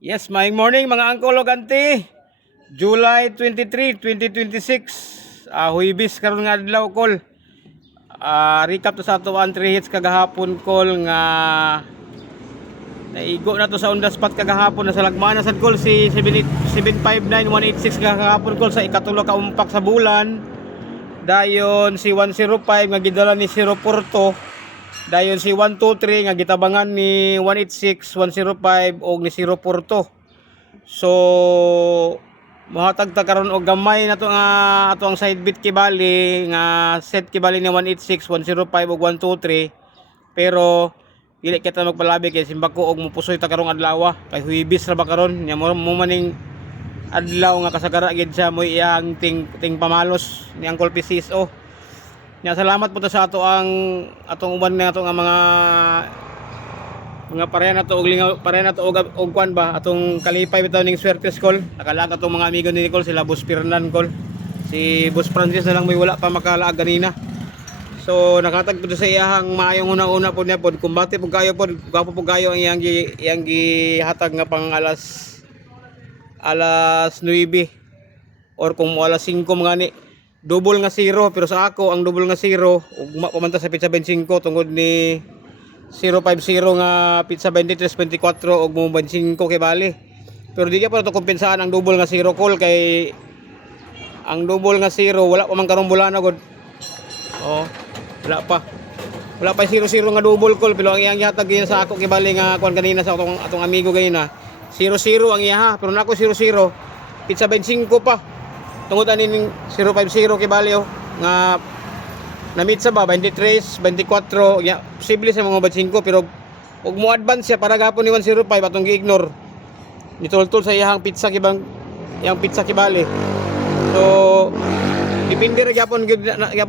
Yes, maayong morning mga angkol ug auntie. July 23, 2026. Huibis karon nga adlaw kol. Recap to sa ato ang 3 hits kagahapon kol nga naigo na to sa on the spot kagahapon na sa lagmana sad kol si 759186 kagahapon kol sa ikatulo ka umpak sa bulan. Dayon si 105 nga gidala ni 042. Dayon si 123 nga gitabangan ni 186, 105 og ni 042. So mohatag ta karon og gamay na to nga ato ang side bit kibali nga set kibali ni 186, 105 og 123. Pero dili kita magpalabi kay simbako og mupusoy ta karong adlaw kay huibis ra ba karon nya mo maning adlaw nga kasagara gid siya mo iyang ting pamalos ni Uncle PCSO. Nya salamat po ta sa atong uban na ato nga mga pareha na to og lingaw, pareha na to og kwan ba atong kalipay bitaw ning Swertes call. Nakalaag atong mga amigo ni Nicole sila Boss Fernan call. Si Boss Francis na lang may wala pa makalaag ganina. So nakatag pud sa iyang maayong una-una pod niya pod kumbate pud kayo pod gwapo pud kayo ang iyang gihatag nga pang alas 9 or kung alas 5 mga ni double nga 0 pero sa ako ang double nga 0 ugma pamanta sa pizza 25 tungod ni 050 nga pizza 23-24 og mo 25 kay bali. Pero di ka pa to kompensaan ang double nga 0 call kay ang double nga 0 wala pa man karong bulan gud. Oh, wala pa 0-0 nga double call pero ang iyang gihatag sa ako kay bali nga kuan kanina sa atong amigo ganina 0-0 ang iya pero nako 0-0 pizza 25 pa. Tungod ani ning 050 kay bali nga na-meet sa ba 23, 24 ya posible sa mga 25 pero ug mo advance siya para gapon ni 105 atong gi-ignore. Nitultol sa iyang pizza kibang yang pizza kibali. So depende ra gyapon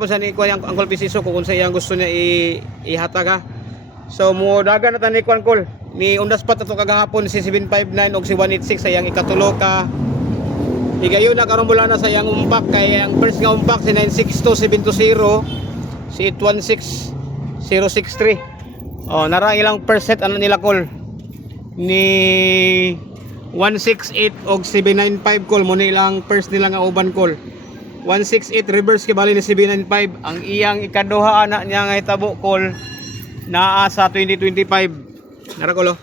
sa ni kuan Uncle PCSO kung sa iyang gusto niya ihatag ha. So mo dagan na tani kuan call ni on the spot ato kagahapon si 759 og si 186 sa iyang ikatulo ka. Igayon na karong bulan na sa iyang umpak kay ang first nga umpak si 962720 si 816063. Oh nara ilang percent ano nila call ni 168 og 795 call mo nilang first nila nga uban call 168 reverse kibali ni 795 ang iyang ikaduha ana niya nga hitabo call naa sa 2025 nara call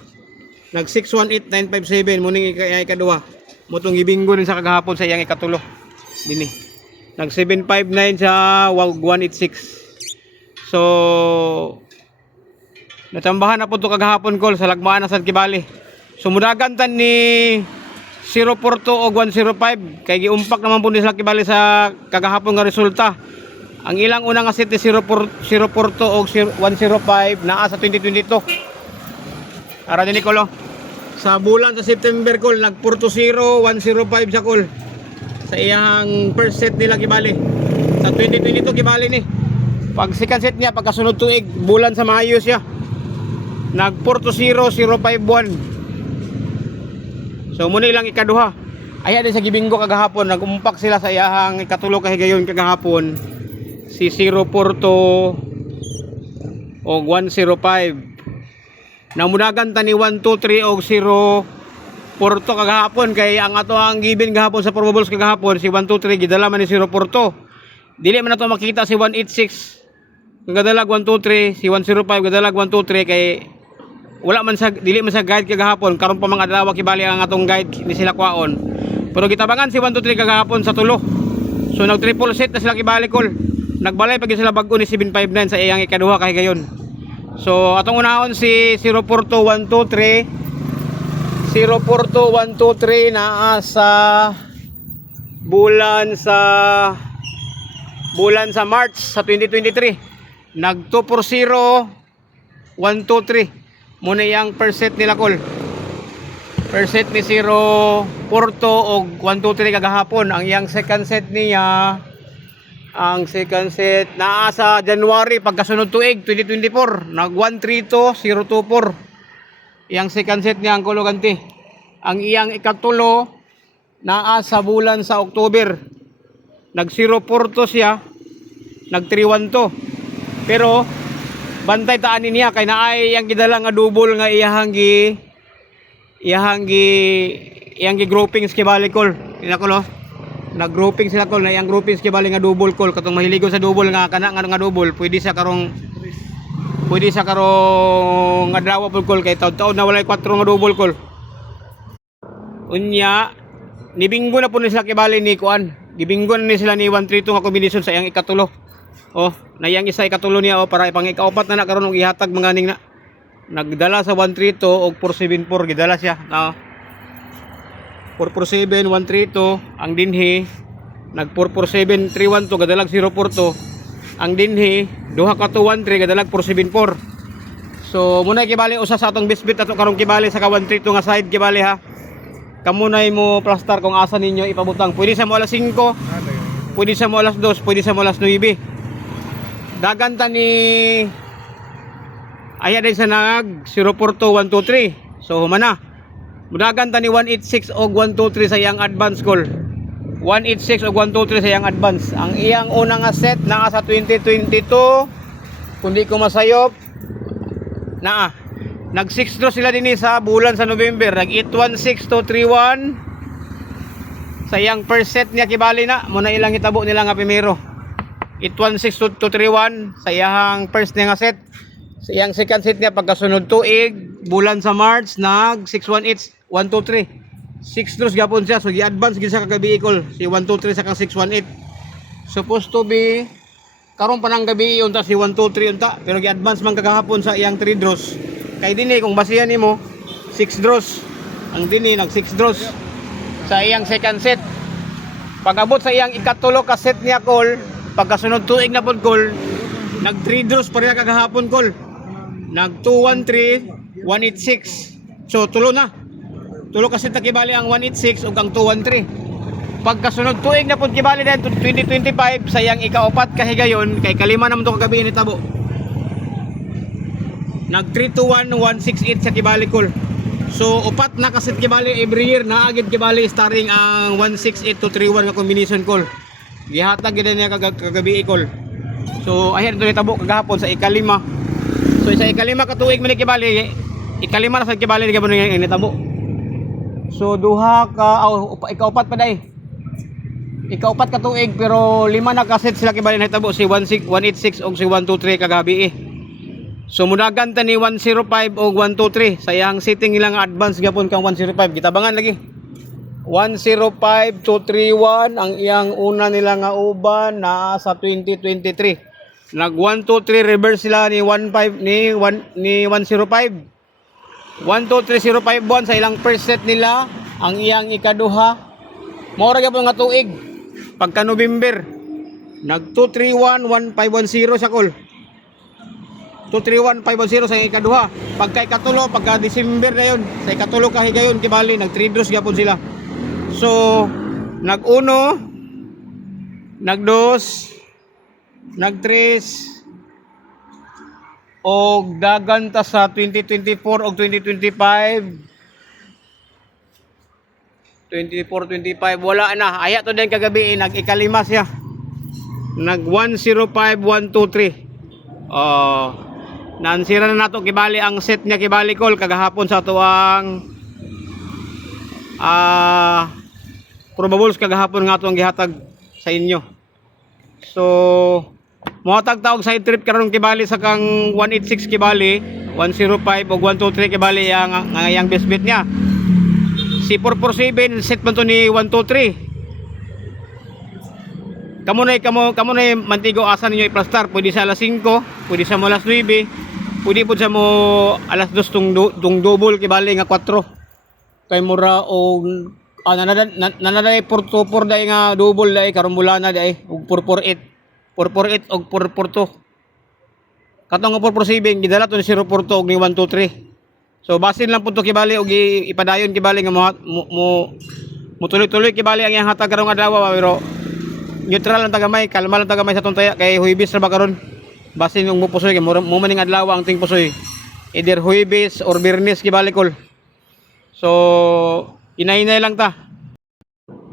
nag 618957 mo ning ikaduha motong gibinggo din sa kagahapon sa iyang ikatulo dinhi nag 759 sa 186. So natambahan na po to kagahapon call sa lagmaan na sad kibali. Sumudagan tan ni 042 og 105 kay giumpak naman po ni sa kibali sa kagahapon nga resulta. Ang ilang unang nga set ni 042 og 105 naa sa 2022 ara dinhi call sa bulan sa September call nag 420 105 sa call sa iyang first set nila kibali sa 2022 kibali ni pag second set niya pagkasunod tuig bulan sa Mayo siya nag 420 051. So muna ilang ikaduha aya din sa gibinggo kagahapon nagumpak sila sa iyang ikatulo kahigayon kagahapon si 042 og 105. Namudagan tani 123 og 042 kagahapon kay ang ato ang given gahapon sa probables kagahapon si 123 gidala man ni 042. Dili man nato makita si 186 gadalag 123 si 105 gadalag 123 kay wala man sa dili man sa guide kagahapon karon pa mga adlaw kibali ang atong guide ni sila kwaon. Pero gitabangan si 123 kagahapon sa tulo. So nag triple set na sila kibali call. Nagbalay pag sila bag-o ni 759 sa iyang ikaduha kahigayon. So atong unahon si 042123 naa sa bulan sa March sa 2023 nag 240 123 muna yang per set nila call per set ni 042 og 123 kagahapon. Ang iyang second set niya ang second set naa sa January pagkasunod tuig 2024 nag 132024 iyang second set niya ang kuluganti. Ang iyang ikatulo naa sa bulan sa October nag 042 siya nag 312 pero bantay taan niya kay naay iyang gidala nga double nga iyang iyang gi groupings kibali kol. Ina ko no. Nag-grouping sila kol na iyang groupings kibali nga double kol katong mahiligon sa double nga kana nga double pwede sa karong adlaw pud kol kay taud-taud na walay 4 nga double kol. Unya nibinggo na po ni sila kibali ni kuan. Gibinggo na ni sila ni 132 nga kombinasyon sa iyang ikatulo. Oh, na iyang isa ikatulo niya para ipang ikaapat na karon og ihatag manganing na. Nagdala sa 132 og 474 gidala siya. 447 132 ang dinhi nag 447 312 gadalag 042 ang dinhi duha ka 213 gadalag 474. So muna kibali usa sa atong bisbit ato karong kibali sa ka 132 nga side kibali ha. Kamunay mo plaster kung asa ninyo ipabutang. Pwede sa mo alas 5, pwede sa mo alas 2, pwede sa mo alas 9. Dagan ta ni aya din sa nag 042 123. So humana. Mudagan ta ni 186 og 123 sa iyang advance call. 186 og 123 sa iyang advance. Ang iyang unang nga set naa sa 2022. Kundi ko masayop naa. Nag 6 draw sila dinhi sa bulan sa November. Nag 816 to 31. Sa iyang first set niya kibali na mo na ilang hitabo nila nga primero. 816 to 31 sa iyang first niya nga set. Sa iyang second set niya pagkasunod tuig bulan sa March nag 618 123 6 draws gapon siya so gi-advance gid sa kagabi ikol si 123 sa kang 618 supposed to be karon pa nang gabi unta si 123 unta pero gi-advance man kagahapon sa iyang 3 draws kay dinhi kung basihan nimo 6 draws ang dinhi nag 6 draws sa iyang second set pag-abot sa iyang ikatulo ka set niya call pagkasunod tuig na pod call nag 3 draws pa rin kagahapon call nag 213 186 so tulo kasi takibali ang 186 ug ang 213 pagkasunod tuig na pud kibali din 2025 sayang ikaapat kahigayon kay kalima naman to kagabi ni tabo nag 321 168 sa kibali kol so upat na kasit kibali every year naagid kibali starring ang 168 to 31 nga combination call gihatag gid niya kagabi kol so ayan to ni tabo kagahapon sa ikalima so sa ikalima ka tuig man kibali ikalima na sa kibali gabon ni tabo. So duha ka ikaupat pa day. Ikaupat ka tuig pero lima na kaset sila kibali nahitabo si 186 og si 123 kagabi So mudagan ta ni 105 og 123 sa iyang setting nila nga advance gapon kang 105 gitabangan lagi. 105 to 31 ang iyang una nila nga uban na sa 2023. Nag 123 reverse sila ni 15 ni 105. 12305 sa ilang first set nila ang iyang ikaduha mora gyapon nga tuig pagka November nag 231 1510 sa call 231 510 sa ikaduha pagka ikatulo pagka December na yon sa ikatulo ka higayon kibali nag 3 draws gyapon sila so nag 1 nag 2 nag 3 og dagan ta sa 2024 og 2025 wala na aya to din kagabi nag-ikalima siya nag 105 123 nansira na nato kibali ang set niya kibali call kagahapon sa tuang probables kagahapon nga atong gihatag sa inyo so mohatag taog side trip karon kibali sa kang 186 kibali 105 ug 123 kibali ang best bet niya si 447 set man to ni 123 kamunay mantigo asa ninyo i-plastar pwede sa alas 5 pwede sa mo alas 9 pwede pud sa mo alas 2 tung double kibali nga 4 kay mura og nanaday 424 day nga double day karon bulana day ug 448 og 442 katong nga 447 gidala to ni 042 og ni 123 so basin lang pud to kibali og ipadayon kibali nga mo tuloy-tuloy kibali ang iyang hatag karong adlaw pero neutral lang tagamay kalma lang tagamay sa tuntaya kay Huwebes ra ba karon basin yung mupusoy kay mo maning adlaw ang ting pusoy either Huwebes or Biyernes kibali kol so inay-inay lang ta.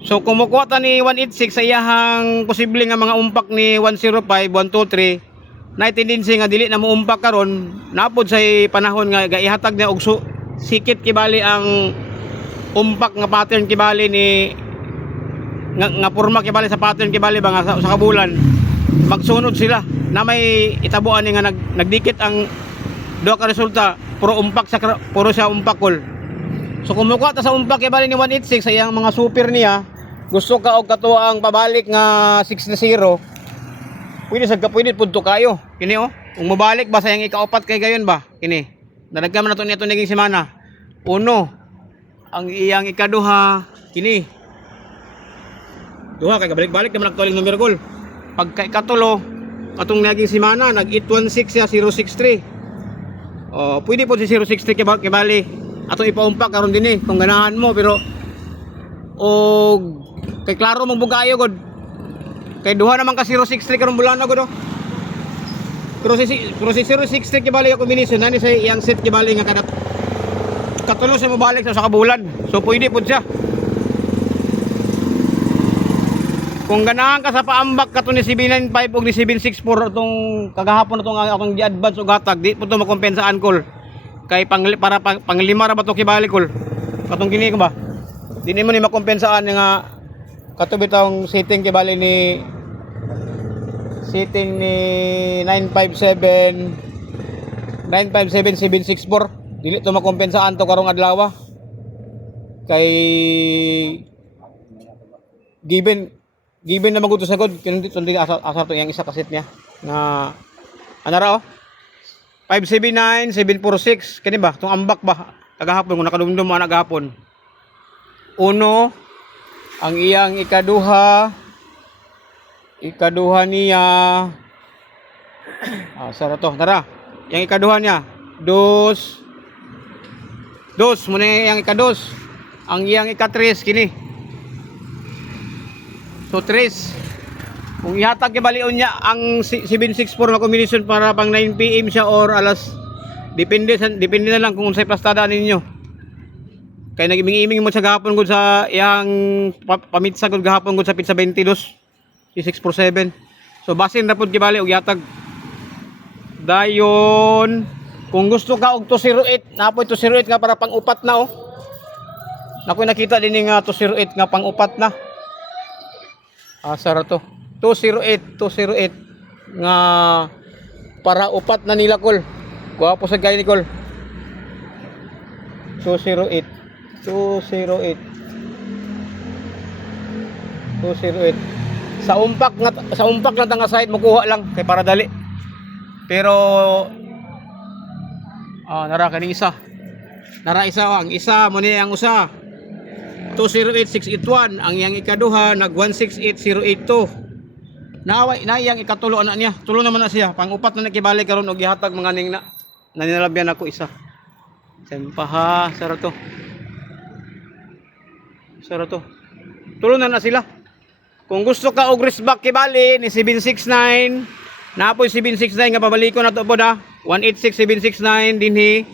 So kumukuha ta ni 186 sa iyahang posible nga mga umpak ni 105, 123 na tendency nga dili na mo umpak karon napod sa panahon nga gaihatag na og sikit kibali ang umpak nga pattern kibali ni nga porma kibali sa pattern kibali ba nga sa kabulan, magsunod sila na may itabuan ni nga nagdikit ang duha ka resulta, puro umpak sa puro siya umpak kol. So kumukuha ta sa umpak kibali ni 186 sa iyang mga super niya, gusto ka og katuang pabalik nga 6-0, pwede punto kayo kini oh. Kung mabalik ba sa iyang ikaapat kay gayon ba kini, nadagkaman na to niya naging semana. Uno, ang iyang ikaduha kini duha kay balik-balik naman aktualing numero gol. Pagka ikatulo atong naging semana nag 816 siya 063. Oh, pwede po si 063 kibali atong ipaumpak karon dinhi kung ganahan mo, pero og kay klaro mong bugayo god. Kay duha naman ka 063 karon bulan na god oh. Pero si 063 kibali ka combination nani sa iyang set kibali nga kada katulo siya mabalik sa kabulan. So pwede po siya. Kung ganahan ka sa paambak kato ni 795 o ni 764 itong kagahapon itong akong gi-advance o gatag, di po ito makompensaan kol. Kay para panglima ra ba ito kibali kol. Katong kini ko ba? Di mo ni makompensaan nga kato bitong setting kibali ni 957 764. Dili ito makompensaan to karong adlaw. Kay given na maguto sa god kundi asa to yang isa kaset niya nga anara oh 579 746 kani ba tong ambak ba kagahapon kung nakadumdum ana gahapon. Uno, ang iyang ikaduha niya sara to tara yang ikaduha niya dos muna yang ikados, ang iyang ikatres kini. So 3. Kung ihatag kibalion niya ang 764 na combination para pang 9 PM siya or alas depende na lang kung unsay plastada ninyo. Kay nagiming-iming mo sa gahapon gud sa iyang pamitsa gud gahapon gud sa pizza 22 si 647. So basin ra pud kibali og ihatag. Dayon kung gusto ka og 208, napoy 208 nga para pang-upat na oh. Nakoy nakita din nga 208 nga pang-upat na. Sara to 208 nga para upat na nila kol. Guwapo sa gay ni kol. 208 sa umpak lang tanga side mo kuha lang kay para dali. Pero nara kaning isa. Nara isa ang isa mo ni ang usa. 208681 ang iyang ikaduha nag 168082. Na iyang ikatulo anak niya. Tulo naman na siya. Pang-upat na nakibalik karon og gihatag mga ning na. Naninalabyan ako isa. Sempaha sara to. Tulo na sila. Kung gusto ka og wristback kibali ni 769, napoy 769 nga pabaliko na to pod ha. 186769 dinhi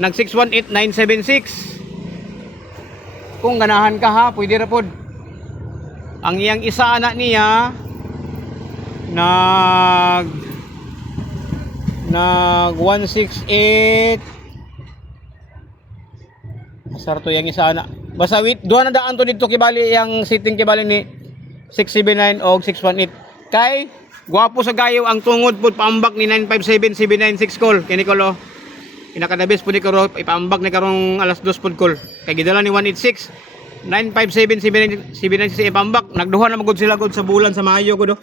nag 618976. Kung ganahan ka ha, pwede ra pod. Ang iyang isa anak niya nag 168 sarto yang isa anak. Basta wait, duha na daan to dito kibali yang sitting kibali ni 679 o 618. Kay guwapo sa gayo ang tungod pod paambak ni 957 796 call. Kini ko lo. Pinakadabis po ni karo ipaambag ni karong alas 2 pod call. Kay gidala ni 186 957 796 ipaambak. Nagduha na magud sila gud sa bulan sa Mayo gud.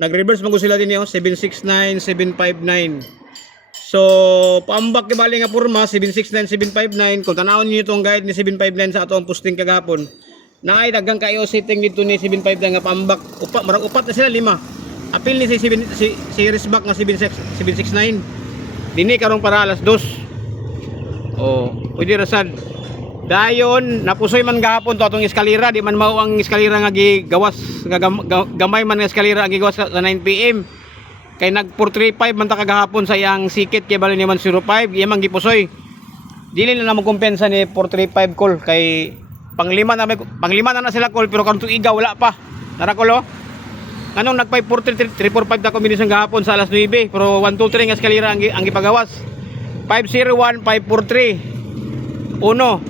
Nag-reverse magud sila dinhi 769 759. So paambak kibali nga porma 769 759. Kung tanawon niyo tong guide ni 759 sa atong posting kagapon. Naay daghang kayo setting dito ni 759 nga paambak. Marang upat na sila 5. Apil ni si wristback nga 769. Dini karong para alas 2. Oh, pwede rasad. Dayon napusoy man gahapon to atong eskalera, di man mao ang eskalera nga gigawas, gamay man nga eskalera ang gigawas sa 9 PM. Kay nag 435 man ta kagahapon sa iyang sikit kay bali ni 105, iya man gipusoy. Dili na mo kompensa ni 435 call kay panglima na sila call pero karon tuiga wala pa. Tara call oh. Anong nag 543 345 ta kombinasyon gahapon sa alas 9 pero 123 nga eskalera ang gipagawas. 501 543 Uno.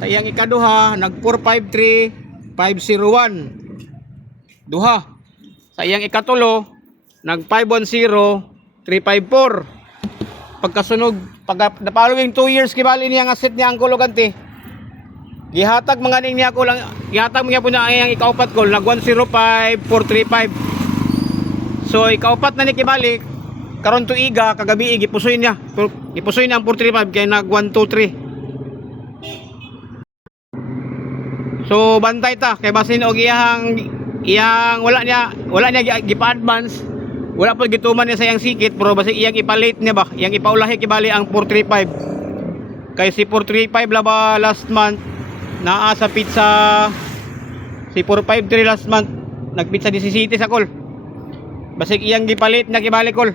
Sa iyang ikaduha nag 453 501. Duha. Sa iyang ikatulo nag 510 354. Pagkasunod pag the following 2 years kibali niya nga set niya ang kulogante. Gihatag mga ning niya ko lang, gihatag niya po na ang ikaupat ko nag 105435. So ikaupat na ni kibali karon tuiga kagabi gipusoy niya. Gipusoy niya ang 435 kay nag 123. So bantay ta kay basin og iyang wala niya gipa-advance. Wala pa gituman niya sa iyang sikit pero basi iyang ipalit niya ba? Iyang ipaulahi kibali ang 435. Kay si 435 laba last month naa sa pizza, si 453 last month nagpizza 17 sa call. Basig iyang gipalit na kibali call.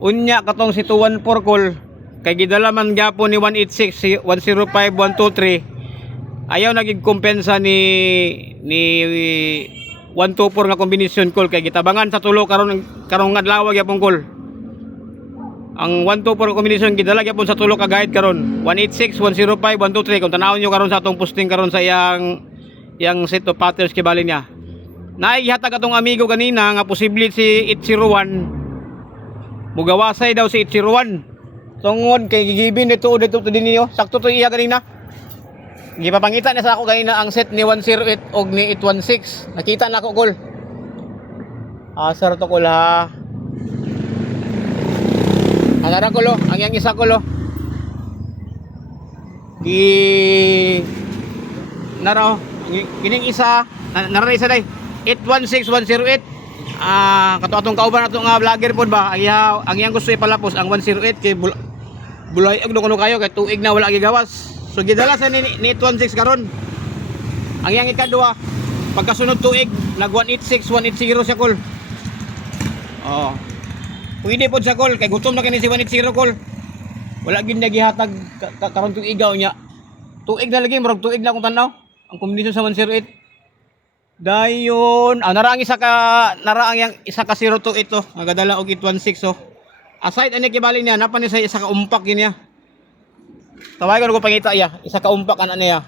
Unya katong si 214 call kay gidala man gyapon ni 186 si 105 123. Ayaw nagig kompensa ni 124 nga combination call kay gitabangan sa tulo karong adlaw gyapon call. Ang 124 combination gidala gyapon sa tulo ka guide karon 186 105 123 kung tanawon nyo karon sa atong posting karon sa iyang set of patterns kibali niya. Naihatag atong amigo kanina nga posible si 801 mugawasay daw si 801 tungod kay gigibin dito din niyo sakto to iya kanina. Gipapangita na sa ako kanina ang set ni 108 og ni 816 nakita na ako call. Asar to call ha. Anara ko lo, ang yang isa ko lo. Naro, kining isa, nara isa day. 816108. Kato atong kauban ato nga vlogger pod ba. Ang yang gusto ipalapos ang 108 kay bulay og kuno kayo kay tuig na wala gigawas. So gidala sa ni 816 karon. Ang yang ikaduha pagkasunod tuig nag 186 180 sa call. Oh. Pwede po sa call kay gutom na kini si 180 call. Wala gid nagihatag karon tong igaw niya. Tuig na lagi murag tuig na kung tanaw ang kombinasyon sa 108. Dayon, nara ang isa ka 02 ito, nagadala og 816 oh. Aside ani kibali niya napa ni sa isa ka umpak niya. Tawagan ko pangita iya, isa ka umpak ana niya.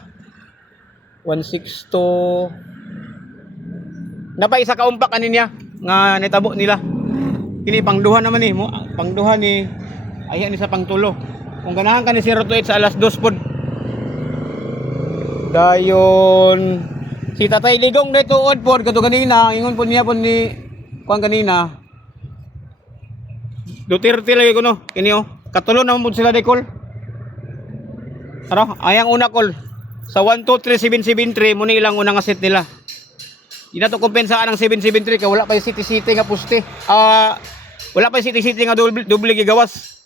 162. Napa isa ka umpak ani niya nga nitabo nila. Kini pangduha naman ni mo, pangduha ni ayan ni sa pangtulo. Kung ganahan ka ni 028 sa alas 2 pod. Dayon si Tatay Ligong dito od pod kadto kanina, ingon pod niya pod ni kuan kanina. Duterte lagi ko no, kini oh. Katulo naman pod sila dekol. Ano, ayang una call. Sa 123773 mo ni ilang una nga set nila. Di na to kompensaan ang 773 kay wala pa yung city nga puste. Wala pa yung city nga double gigawas.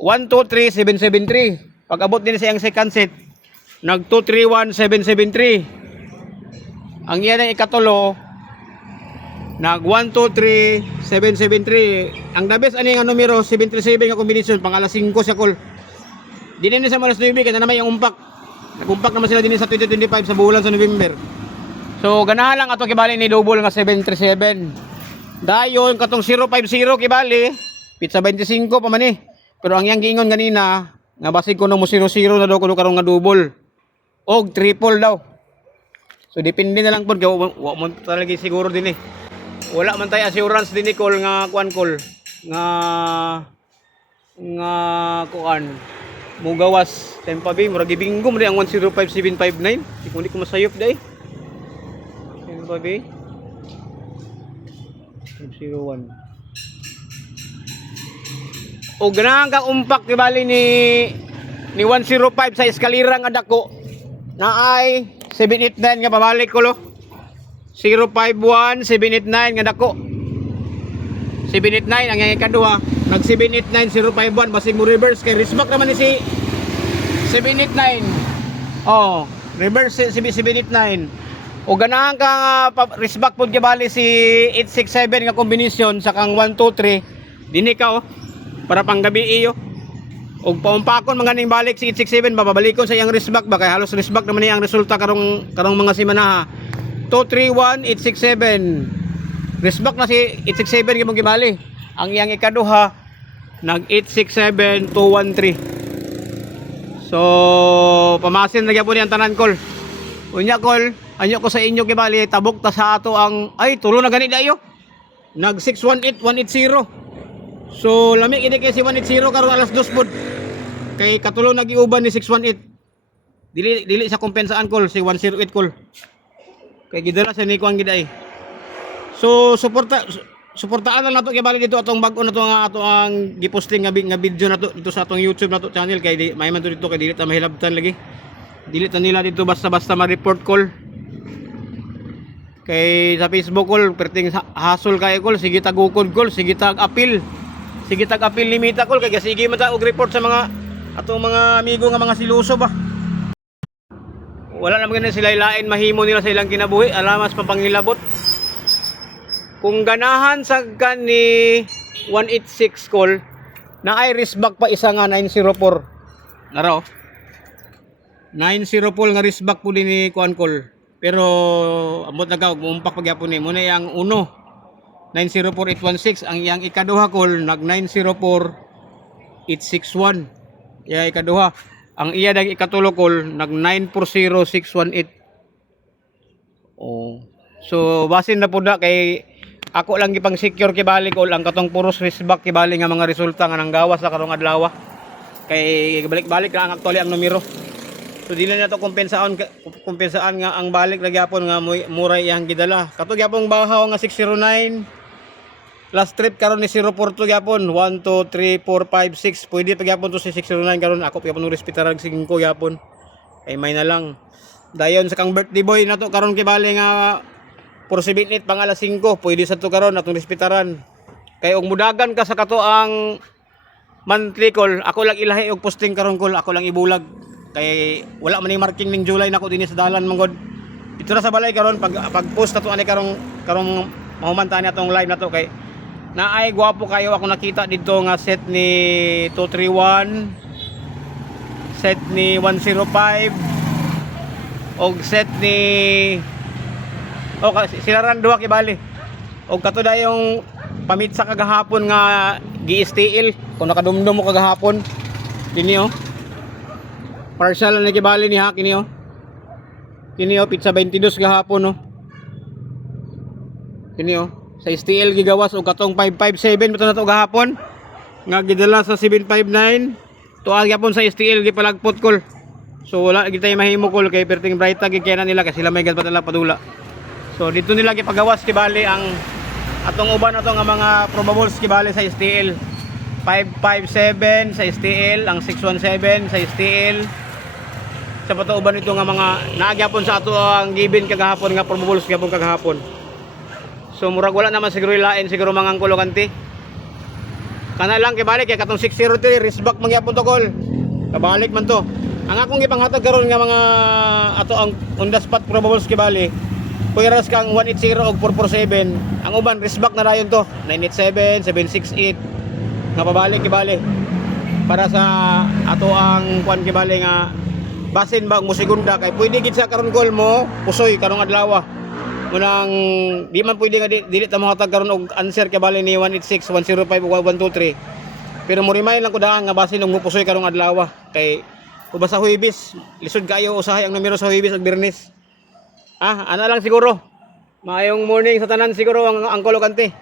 123773. Pag abot din sa iyang second set, nag 231773. Ang iyan ang ikatulo, nag 123773. Ang the best ani nga numero 737 nga combination pang alas 5 sa call. Dinin sa alas 9 kaya naman yung umpak. Nag-umpak naman sila din sa 2025 sa bulan sa November. So ganahan lang ato kibali ni double nga 737. Dayon katong 050 kibali pizza 25 pa man eh. Pero ang yang giingon ganina nga basig ko no mo 00 na daw kuno karon nga double og triple daw. So depende na lang pod kay wa mo talaga siguro din eh. Wala man tay assurance din ni call nga kuan call nga kuan mugawas tempa bi murag gibinggo mo ang 105759 di ko masayop dai. Babi 501 o ganahan kang umpak kibali ni 105 sa eskalira nga dako na ay 789 nga pabalik ko lo 051 789 nga dako 789 ang yang ikaduha nag 789 051 basig mo reverse kay resback naman ni si 789 oh reverse si 789 o ganahan ka resback pod kibali si 867 nga kombinasyon sa kang 123 dini ka oh para panggabi iyo og paumpakon mga ning balik si 867 babalikon sa iyang resback ba kay halos resback naman ni ang resulta karong mga simana 231 867 resback na si 867 gimong gibali ang iyang ikaduha nag 867 213 So pamasin na gyapon ang tanan kol. Unya kol, anyo ko sa inyo kibali tabok ta sa ato ang ay tulo na gani dayo. Nag 618 180. So lami ini kay si 180 karon alas 2 pod. Kay katulo nagiuban ni 618. Dili sa kompensaan kol si 108 kol. Kay gidala sa ni kuan giday. So suportaan lang nato kay bali dito atong bag-o nato nga ato ang giposting nga video nato dito sa atong YouTube nato channel kay may man to dito kay dili ta mahilabtan lagi. Dili ta nila dito basta-basta ma-report call. Kay sa Facebook call perting hasol kay call sige tagukod call sige tag-appeal. Sige tag-appeal limita call kay sige man ta og report sa mga atong mga amigo nga mga siluso ba. Wala naman ganun sila ilain mahimo nila sa ilang kinabuhi alamas papangilabot. Kung ganahan sa ni 186 call na ay wristback pa isa nga 904 naro 904 nga wristback po din ni kuan call pero amot na ka umpak pagyapon ni muna yang 1 904816 ang yang ikaduha call nag 904861 ya ikaduha ang iya dag ikatulo call nag 940618 oh so basin na pud kay ako lang gipang secure kibali ko ang katong puros wristback kibali nga mga resulta nga nanggawas sa karong adlaw kay balik-balik lang actually ang numero so dili na to kompensaan nga ang balik ra gyapon nga mura iyang gidala kato gyapon bahaw nga 609 last trip karon ni 042 gyapon 1 2 3 4 5 6 pwede pa gyapon to si 609 karon ako gyapon no respetar og 5 gyapon ay may na lang dayon sa kang birthday boy nato karon kibali nga por 78 pang alas 5 pwede sa to karon atong respetaran kay og mudagan ka sa kato ang monthly call ako lang ilahi og posting karon call ako lang ibulag kay wala man ni marking ning July nako dinhi sa dalan mangod dito na sa balay karon pag post nato ani karong mahumantan atong live nato kay naay gwapo kayo ako nakita dito nga set ni 231 set ni 105 og set ni o sinaran duha kibali og kato dayong pamitsa kagahapon nga gi-STL kung nakadumdum mo kagahapon kini oh partial na kibali ni ha kini oh pizza 22 gahapon oh kini oh sa STL gigawas og katong 557 beto na to gahapon nga gidala sa 759 tuwa gyapon sa STL gipalagpot kol so wala gid tay mahimo kol kay perting bright tag gikena nila kasi sila may gadpatala padula. So dito nila gipagawas kibali ang atong uban ato nga mga probables kibali sa STL 557 sa STL ang 617 sa STL sa pato uban ito nga mga naagyapon sa ato ang given kagahapon nga probables gyapon kagahapon. So murag wala naman siguro ilain siguro mga kulokanti kana lang kibali kay katong 603 wristback mangyapon to call kabalik man to ang akong gipanghatag karon nga mga ato ang on the spot probables kibali Puyras kang 180 og 447 ang uban wristback na dayon to 987 768 nga pabalik kibali para sa ato ang kuan kibali nga basin ba mo segunda kay pwede gid sa karon call mo pusoy karong adlaw munang di man pwede nga dili ta mohatag karon og answer kibali ni 186 105 ug 123 pero mo remind lang ko daan nga basin og pusoy karong adlaw kay kung basta Huwebes lisod kayo usahay ang numero sa Huwebes ug Biyernes. Ano lang siguro. Maayong morning sa tanan siguro ang Kolokante.